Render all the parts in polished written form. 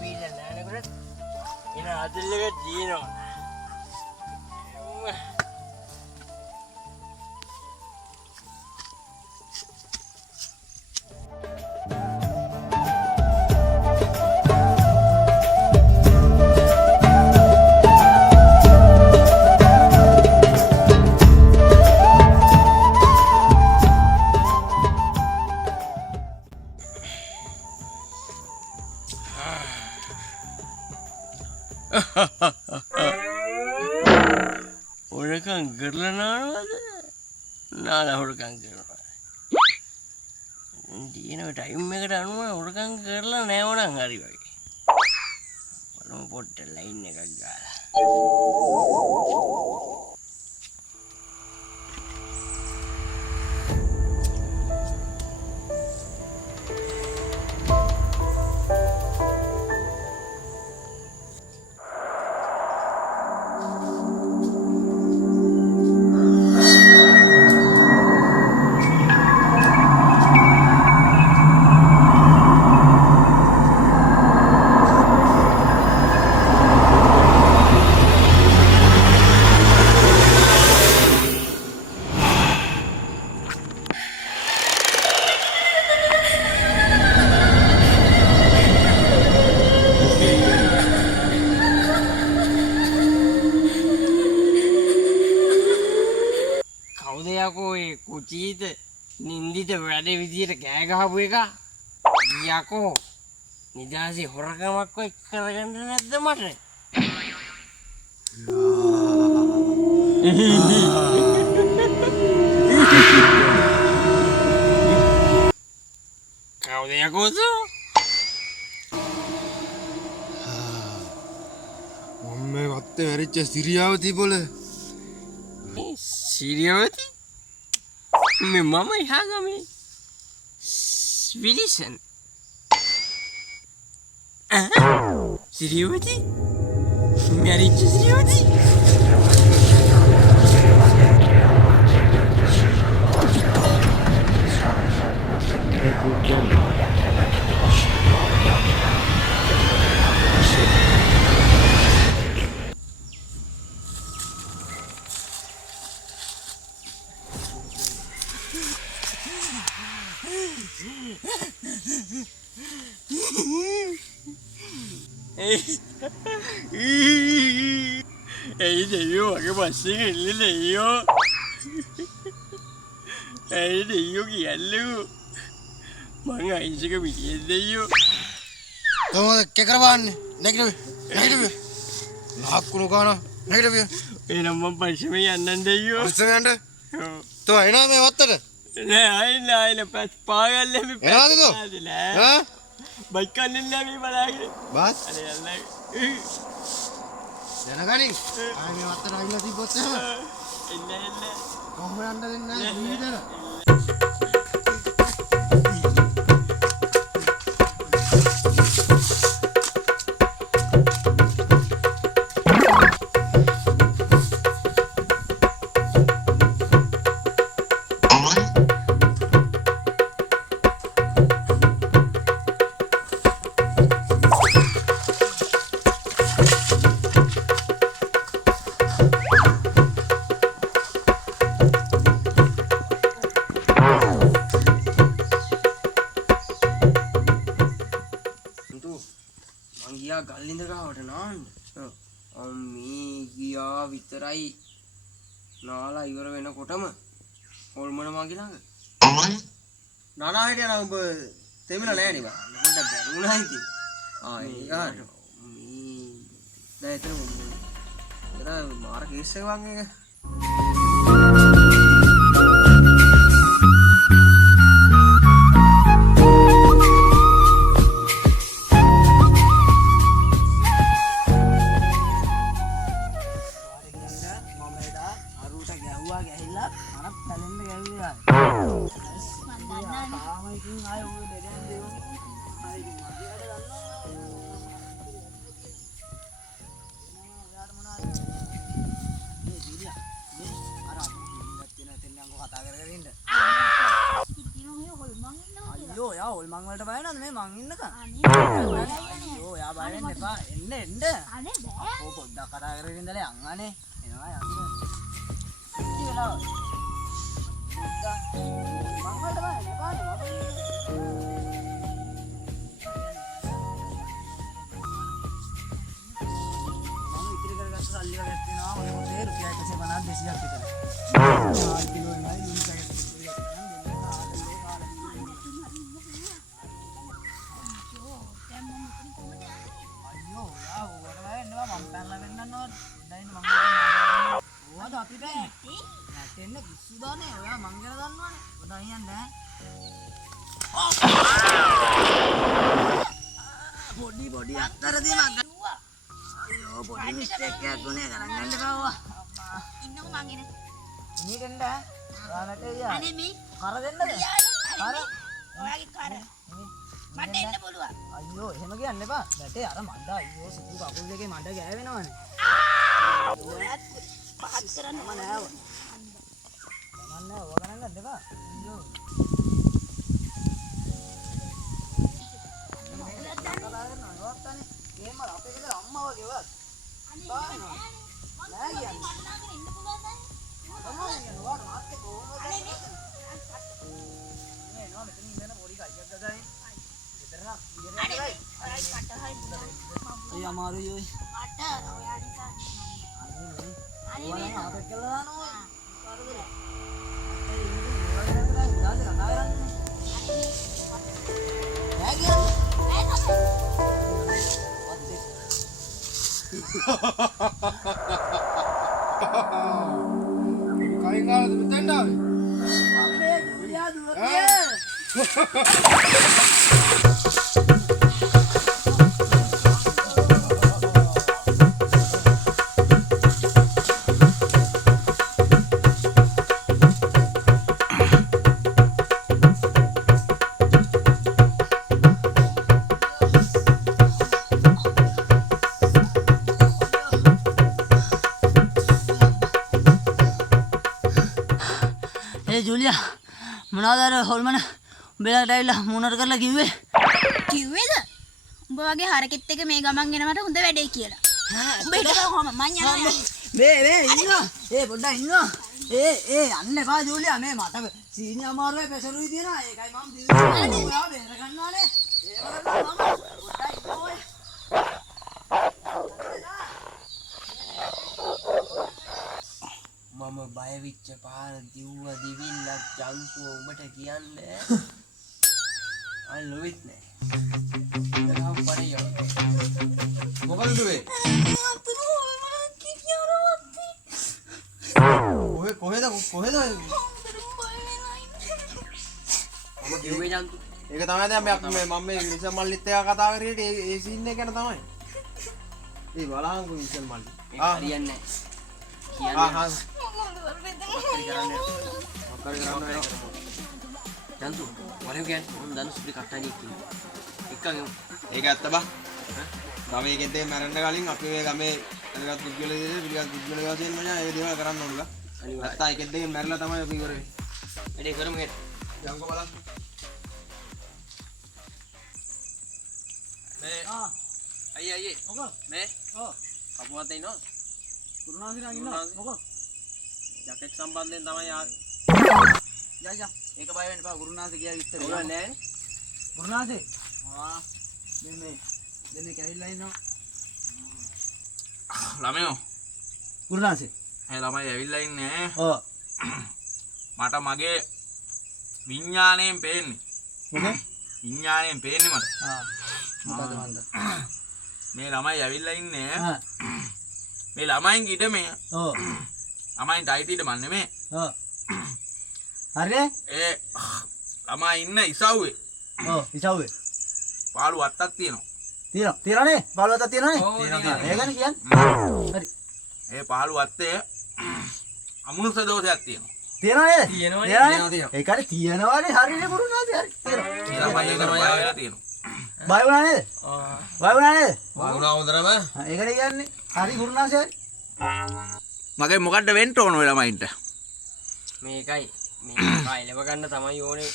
බීලා නෑනකොට එන අදල් එක දිනනවා. Orang gerlana ada, nala orang gerlana. Dia nak time mereka anu orang gerlana ni orang hari bagi. Orang pot lain ni kagak. Aku kucing itu nindi tu berada di sini kaya apa ya? Iya aku ni jangan sih orang kamu aku kerjakan ada mana? Kau dia aku tu? Mama kata hari Siriawati boleh. Siriawati? Me mama यहाँ kami Wilson. Siriawati? Married to Siriawati? Deyo, aku masih ni Deyo. Deyo kialu. Manga ini juga bikin Deyo. Kamu kekerapan, negatif. Aku nak kana negatif. Nama pasmi anda Deyo. Pasmi anda? Tu ayna me wattara. Ayna pas pagal le. Ayna tu? Hah? Baikkan ni le balagi. Bas? Ada Allah. Jangan kani. Ayna wattara ayna di botnya. Illa. Kamu anda ni ni dah. Gila galin tu kau ada nan. Ami gila viterai. Nala iwara wena kota mah. All mana magi lang. Nana itu yang temina leh ni bah. Nampak dah beruna itu. Iya. Ami. Dah itu. Kita marah kisah bangga. බයනද මේ මං ඉන්නකම්? අයියෝ යා බය වෙන්න එපා. එන්න. අනේ බෑ. අපෝ පොඩ්ඩක් කතා කරගෙන ඉඳලා යන් අනේ. එනවා යන්න. ඉති වෙලාව. මං වලට බය එපානේ මම. මම ඉතිරි කරගත්ත සල්ලි වගේක් තියෙනවා. ඔය පොතේ රුපියල් 150 200ක් විතර. ආ කිලෝ එකයි මිනිස්සු පැකට් එකක් අපි බෑ නැටෙන්න කිස්සු දානේ ඔයා මං ගැන දන්නවනේ පොඩ්ඩක් යන්න පොඩි අත්තරදී මං ගත්තා අයියෝ පොඩි මිස්ටේක් එකක් උනේ ගණන් ගන්න බෑවා ඉන්නකො මං එන. ඉනිකෙන්ද ඔයාලට යා අනේ මේ කර දෙන්නද කර ඔයාගේ කර. මට එන්න පුළුවන්. අයියෝ එහෙම කියන්න එපා වැටේ අර මඩ අයියෝ සිතු කකුල් දෙකේ මඩ ගෑවෙනවනේ ඔයාත් පහත් කරන්න මම නෑව තමන්නේ ඕවා ගණන් ගන්න එපා අයියෝ අපේ ගෙදර අම්මා වගේ වත් නෑ කියන්නේ මන්නාගෙන ඉන්න පුළුවන් නෑ. තමයි කියන්නේ වාට මාත් එක්ක ඕම අනේ මේ නේ නෝ මෙතන ඉන්න පොඩි කයියක් ගගානේ ගෙදර නම් අනේ ඔයාගේ කට හරි ඒ අමාරුයි ඔය මට ඔයා නිසා අනේ මේ අපේ කියලා දානවා කරදර කලින් කාලෙද මෙතෙන්ට ආවේ? ජුලියා මොනවද අර හොල්මන උඹලාට ඇවිල්ලා මොනර කරලා කිව්වේ කිව්වේද? උඹ වගේ හරකෙත් එක මේ ගමන් එනවට හොඳ වැඩේ කියලා. උඹ හිටපන් මං යනවා. මේ ඉන්නවා පොඩ්ඩක් ඉන්නවා යන්න එපා ජුලියා මේ මට සීනි අමාරුයි ප්‍රෙෂරුයි තියෙනවා ඒකයි මම දිව්වේ ඔයා බේර ගන්නවානේ ඒව කරලා මම පොඩ්ඩක් ඉන්නවා ඔය මම බය වෙච්ච පාර දිව්ව දිවිල්ලක් ජන්තුව උඹට කියන්නේ I love it නෑ. දරහම් පරියෝ. මොකද දුවේ? කොහෙද මම කිව්වේ ජන්තු. ඒක තමයි දැන් මම මේ විසල් මල්ලිත් එක්ක කතා කරේ ඒ සීන් එක ගැන තමයි. ඒ බලහන්කෝ විසල් මල්ලි. හරියන්නේ නෑ. කියන්නේ ජන්තු වරේ කියන්නේ මම දන්න සුපිරි කට්ටනියෙක් ඉන්නවා. එක්කගෙන ඒක ඇත්ත බා. ගමේ කෙද්දේ මැරෙන්න කලින් අපි මේ ගමේ අනිවත් පුද්ගල විදිහට පුද්ගල වශයෙන් මම ඒ දේවල් කරන්න ඕනලා. නැත්නම් ඒ කෙද්දේ මැරලා තමයි අපි ඉවර වෙන්නේ. වැඩේ කරමු හෙට. යන්කෝ බලන්න. මේ අයියේ මොකද මේ ඔව් කපුවත් ඉන්නවා. කුරුණාසි නම් ඉන්නවා මොකද ජැකට් සම්බන්ධයෙන් තමයි ආවේ. යා ඒක බය වෙන්න එපා කුරුණාසි කියා විස්තර ඕන නෑ. කුරුණාසි දෙන්නේ කැවිලා ඉන්නවා ළමයෝ කුරුණාසි මේ ළමයි ඇවිල්ලා ඉන්නේ ඔව් මට මගේ විඥාණයෙන් පේන්නේ මොකද විඥාණයෙන් පේන්නේ මට මොකද මන්ද මේ ළමයි ඇවිල්ලා ඉන්නේ ආ මේ ළමයින්ගේ ඉඩමේ ඔව් ළමයින්ට අයිති ඉඩ මන් නෙමෙයි ඔව් හරිද ඒ ළමයි ඉන්න ඉසව්වේ ඔව් ඉසව්වේ පාළු වත්තක් තියෙනවා තියෙනනේ පාළුවත්තක් තියෙනනේ ඒකනේ කියන්නේ හරි ඒ පාළු වත්තේ අමනුෂ්‍ය දෝෂයක් තියෙනවා තියෙනවනේ ඒකනේ තියෙනවානේ හරිනේ කුරුණාසි හරි තියෙනවා ළමයි තමයි ආවෙලා තියෙනවා බය වුණා නේද බය වුණා නේද වුණා හොඳටම. ඒකනේ කියන්නේ හරි කුරුණාසි හරි මගේ මොකද්ද වෙන්න ඕන ඔය ළමයින්ට මේකයි මේ කයිලව ගන්න තමයි ඕනේ.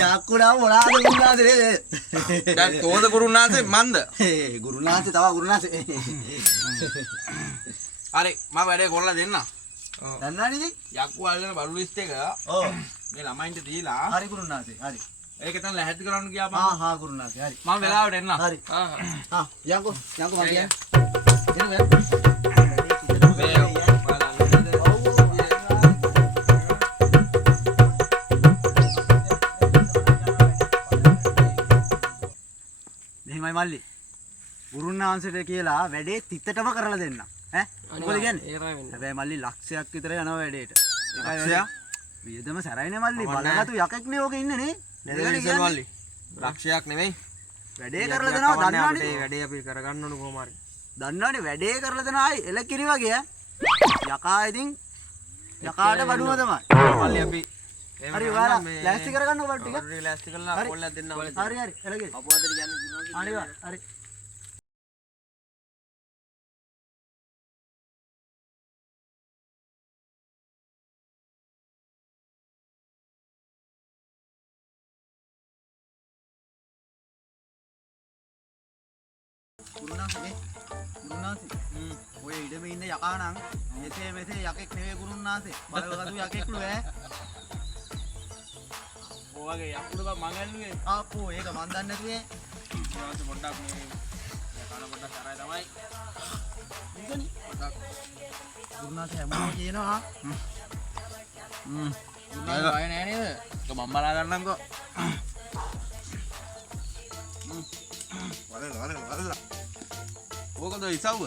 යක්කුණා මොනවාද ගුරුනාන්සේ නේද? දැන් තෝද ගුරුනාන්සේ මන්ද? ගුරුනාන්සේ තව ගුරුනාන්සේ. හරි මම වැඩේ කරලා දෙන්න. දන්නවනේ ඉතින්? යක්කු අල්ලන බඩු ලිස්ට් එක ඔව්. මේ ළමයින්ට දීලා හරි ගුරුනාන්සේ. හරි. ඒක තමයි ලැහැත්ති කරන්න ගියාපන්. හා ගුරුනාන්සේ. හරි. මම වෙලාවට එන්න. හරි. යංකෝ මම කියන්නේ. මෙහෙමයි මල්ලි. ගුරුනාන්සේට කියලා වැඩේ තිත්තටම කරලා දෙන්න. ඈ මොකද කියන්නේ? හැබැයි මල්ලි ලක්ෂයක් විතර යනවා වැඩේට. ලක්ෂයක්? වියදම සැරයිනේ මල්ලි. බලගතු යකෙක් නේ ඕකේ ඉන්නේ නේ. නෙල්සන් මල්ලි ලක්ෂයක් නෙමෙයි වැඩේ කරලා දෙනවා දන්නවනේ. වැඩේ අපි කරගන්න ඕන කොහොම හරි දන්නවනේ වැඩේ කරලා දෙනවා ආයි එලකිරි වගේ ඈ. යකා ඉතින් යකාට බඩුව තමයි. මල්ලි අපි හරි ඔයාලා ලෑස්ති කරගන්න ඔබ ටික. හරි ලෑස්ති කරලා කොල්ලක් දෙන්න ඕනේ හරි හරි එලකිරි. අපු අතට යන්න අනිවා හරි. ගුරුනාන්සේ ඔය ඉඩම ඉන්න යකා නම් මෙසේ යකෙක් නෙවෙයි ගුරුනාන්සේ. බලවගතු යකෙක්ලු ඈ. ඔයගේ යක්කුඩ බා මං ඇල්ලුවේ. ආපෝ ඒක මන් දන්නේ නැතුවේ. ඊට පොඩ්ඩක් මේ කන පොඩ්ඩක් කරයි තමයි. මේකනේ. ගුරුනාන්සේ හැමෝම කියනවා. ගුරුනාන්සේ ආයේ නෑ නේද? ඒක මම බලා ගන්නම්කෝ. වල ඕකද ඉසව්ව?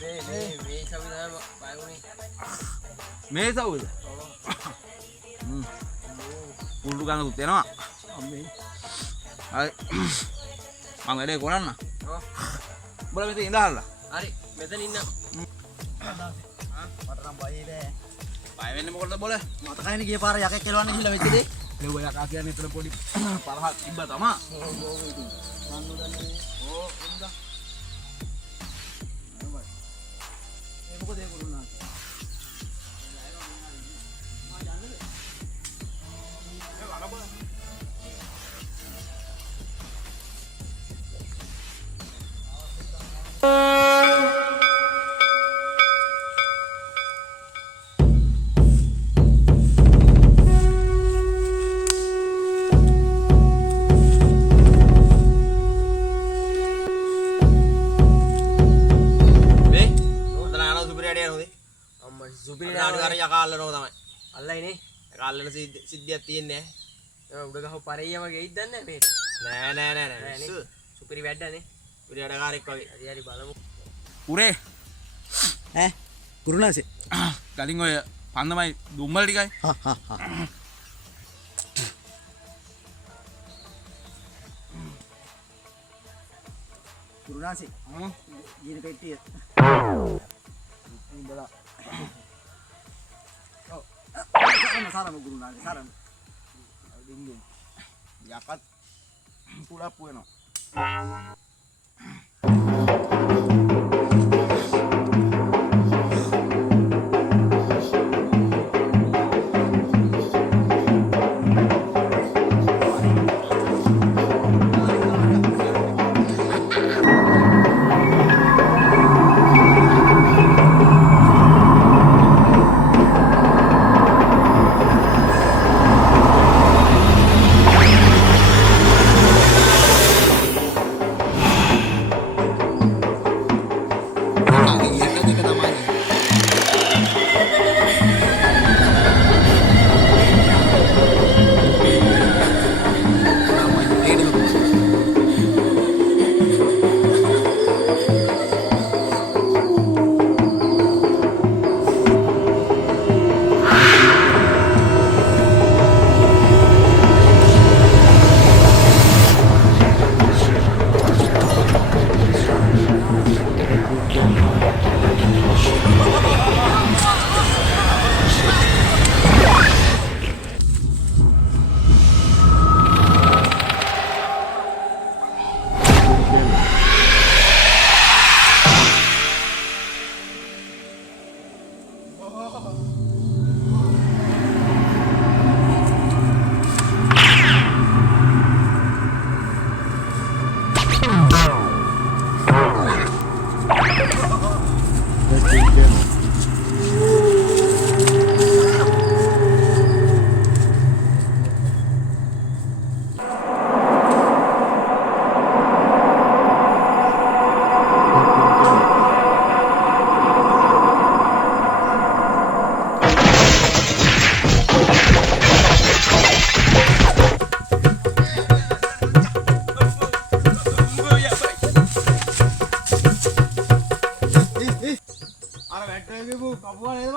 මේ සවිදාම බයුනේ. මේ ඉසව්වද? පුරුදු ගන්නකුත් එනවා. අම්මේ. හරි. මම වැඩේ කරන්න. ඔව්. උඹලා මෙතන ඉඳහල්ලා. හරි මෙතන ඉන්න. මට නම් බයයි නෑ. බය වෙන්නේ මොකටද බොල? මතකයිනේ ගිය පාර යකෙක් කෙලවන්න ගිහලා වෙච්ච දේ. ලෙව්ව යකා කියන්නේ එතන පොඩි පරහක් තිබ්බා තමා. ඒ මොකද ඒ ගුරුනාන්සේ? යකා අල්ලනවා තමයි අල්ලයිනේ. යකා අල්ලන සිද්ධියක් තියෙන්නේ උඩ ගහ පරෙය වගේ ඉද්දන්නේ නැහැ මේක. නෑ සුපිරි වැඩනේ. උඩ වැඩකාරෙක් වගේ හරි හරි බලමු. උරේ ඈ ගුරුනාන්සේ. කලින් ඔය පන්දමයි දුම්මල ටිකයි. ගුරුනාන්සේ. ජීන පෙට්ටිය. උඹලා. ඔව්. සාරම ගුරුනාන්සේ සාරම. යකත් පුලප්පු වෙනවා.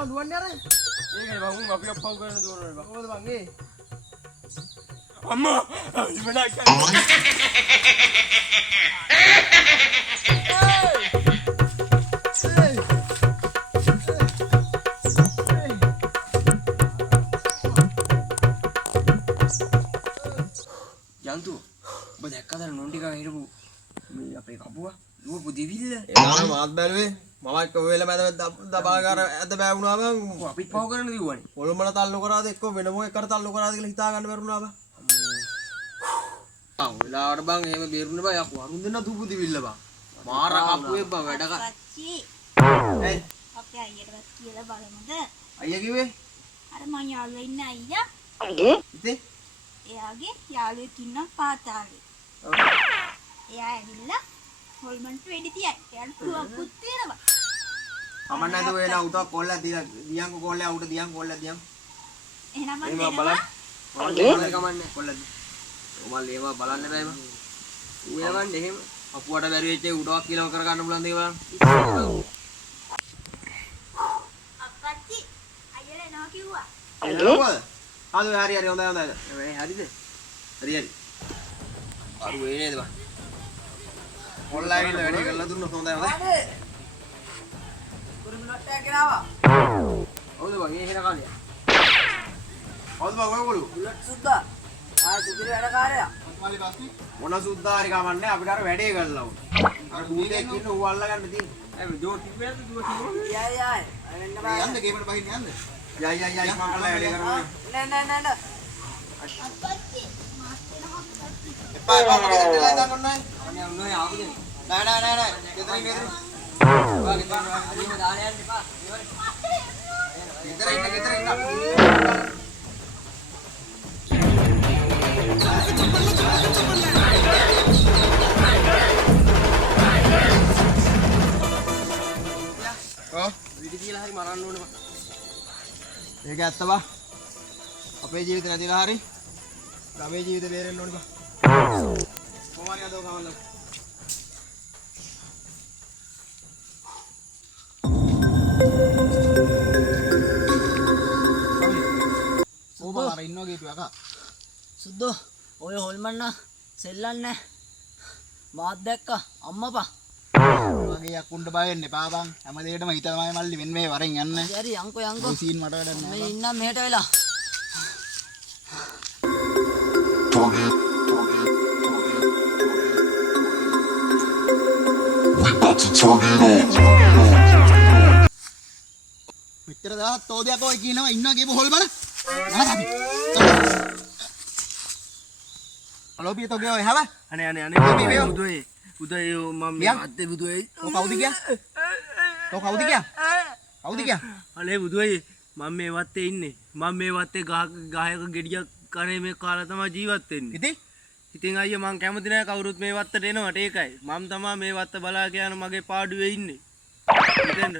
මම දුවන්නේ අර. ඒකනේ බං අපි අප්පව කරන දුවනවා බං. කොහොමද බං ඒ? අම්මා ඉවනා කියන්නේ. යන්තු ඔබ දැක්කද නෝන් ටික හිටපු මේ අපේ කපුවා දුවපු දිවිල්ල එනවා මාත් බැලුවේ. මම එක්ක ඔය වෙලාව මැද දබාගාර ඇද බෑ වුණා බං. අපිත් පව කරන්න දිව්වනේ පොළොමල තල්ලු කරාද එක්ක වෙන මොකෙක්කට තල්ලු කරාද කියලා හිතා ගන්න බැරුණා බං. ආ වෙලාවට බං එහෙම බේරුනේ බං. යක් වරුන් දෙන්න දුපු දිවිල්ල බං. මාර කපුවේ බං වැඩ කර. පච්චි ඒ අපේ අයියටවත් කියලා බලමුද? අයියා කිව්වේ? අර මං යාළුවා ඉන්න අයියා ඉතින් එයාගේ යාළුවෙක් ඉන්නවා පාතාලේ. එයා ඇවිල්ලා හොල්මන්ට වෙඩි තියයි. එයාට පුවක් තියෙනවා. කමන්න නැතුව වෙලා උටක් කොල්ල දියංගු කොල්ල උට දියංගු කොල්ල දියංගු. එහෙනම් මං එහෙනම් දෙනවා. බලන්න කමන්නේ කොල්ලද. ඔමල් ඒවා බලන්න බෑ බං. ඌයවන්නේ එහෙම අපුවට බැරි වෙච්ච උටක් කියලාම කර ගන්න පුළුවන් දේ බලන්න. අප්පච්චි අයියලා එනවා කිව්වා. එනවද? හරි හරි හොඳයි හොඳයි. මේ හරිද හරි හරි. අර වෙන්නේ නේද බං. කොල්ල ඇවිල්ලා වැඩේ කරලා දුන්නොත් හොඳයි හොඳයි. කුරුමිනොට්ට ගෙනාවා. හවුද බං ඒ හෙන කාලේ හවුද බං ඔයගොල්ලෝ? බුලට් සුද්දා. සුපිරි වැඩකාරයා. මොන සුද්දා හරි කමන්නේ අපිට අර වැඩේ කරලා උන්. අර බුදෙක් ඉන්න ඌ අල්ල ගන්න තියෙන්නේ. ඒ ජෝ ටිබ්බේද දුව කිව්වා යයි යයි. වෙන්න බෑ. යන්න ගේමට බහින්න යන්න. යයි මම කළා වැඩේ කරනවා. නෑ. අප්පච්චි මාත් වෙනවා අප්පච්චි. එපා මගේ දෙල්ලෙන් දාන්න ඕනේ. අනේ උන්නේ ආවද නෑ. ගෙදරින්. ඔයාගේ දාන දාන යන්න එපා ගෙදර ඉන්න. විදි කියලා හරි මරන්න ඕනේ බං ඒක ඇත්ත බා. අපේ ජීවිත නැතිලා හරි ගමේ ජීවිත බේරෙන්න ඕනේ බා. කොහොමද අදෝ කවල්ල. ඕබා අර ඉන්නවා ගේපු යකා. සුද්දෝ ඔය හොල්මන්න සෙල්ලන්නේ මාත් දැක්කා අම්මපා. මගේ යකුන්ට බය වෙන්න එපා බං. හැම දෙයකටම හිත තමයි මල්ලි වෙන මේ වරෙන් යන්න. හරි යන්කෝ මේ සීන් මට වැඩක් මේ නෑ. ඉන්නම් මෙහෙට වෙලා. මෙච්චර දවස් තෝදයක් ඔය කියනවා ඉන්නවා ගේපු හොල්මන. නහදි. අලෝපිය තෝගේ ඔය හැව. අනේ බුදුයි මම මේ අත්තේ බුදුයි ඔය කවුද කියා? ඔය කවුද කියා? කවුද කියා? අනේ බුදුයි මම මේ වත්තේ ඉන්නේ මම මේ වත්තේ ගහයක ගෙඩියක් කරේ මේ කාලා තමයි ජීවත් වෙන්නේ ඉතින් ඉතින් අයියා මං කැමති නෑ කවුරුත් මේ වත්තට එනවට ඒකයි මම තමයි මේ වත්ත බලා කියන මගේ පාඩුවේ ඉන්නේ ඉතින්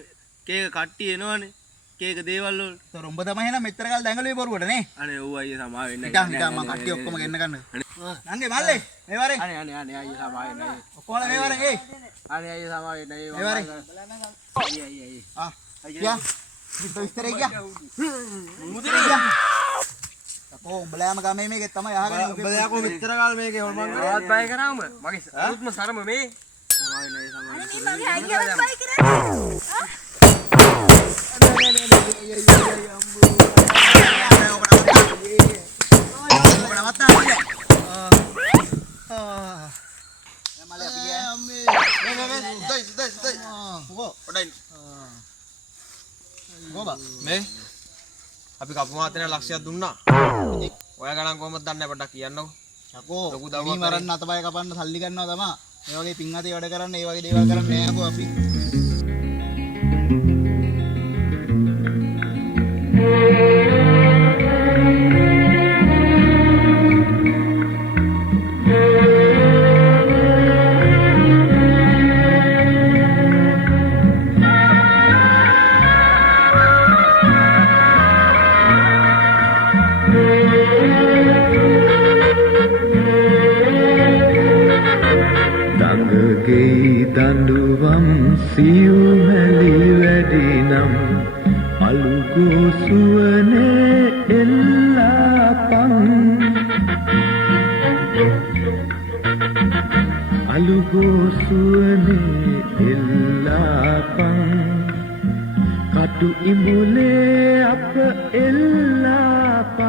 කේක කට්ටිය එනවනේ කේක දේවල් වල තොර උඹ තමයි එහෙනම් මෙච්චර කාල දැඟලුවේ බොරුවට නේ. අනේ ඔව් අයියා සමා වෙන්න හිටන් මම කට්ටිය ඔක්කොම ගෙන්න ගන්න. නංගේ මල්ලේ මේ වරේ අනේ අයියා සමා වෙන්න ඔක්කොම මේ වරේ ඒ අනේ අයියා සමා වෙන්න මේ වරේ අයියා ආ කියා විස්තරේ කියා මුදිරේ කියා ඔව් උඹලාම ගමේ මේකේ තමයි අහගෙන උඹ දැකෝ මෙච්චර කාල මේකේ හොල්මන් ආවත් බය කරාම මගේ අරුත්ම සරම මේ සමා වෙන්න සමා අනේ මේ මගේ අයියාවත් බයි කරන්නේ. මේ අපි කපු මාතේ ලක්ෂයක් දුන්නා. ඔයා ගණන් කොහොමද දන්නේ පොඩ්ඩක් කියන්නකෝ. යකෝ ලොකු දවස් මරන්න අතපය කපන්න සල්ලි ගන්නවා තමයි. මේ වගේ පින් අතේ වැඩ කරන්න, මේ වගේ දේවල් කරන්නේ නෑ යකෝ අපි. දඬුවම් සියුමැලි වැඩි නම් අලු අලුගෝසුවනේ එල්ලාපන් අලුගෝසුවනේ එල්ලාපන් කටු ඉඹුලේ අප එල්ලාපන්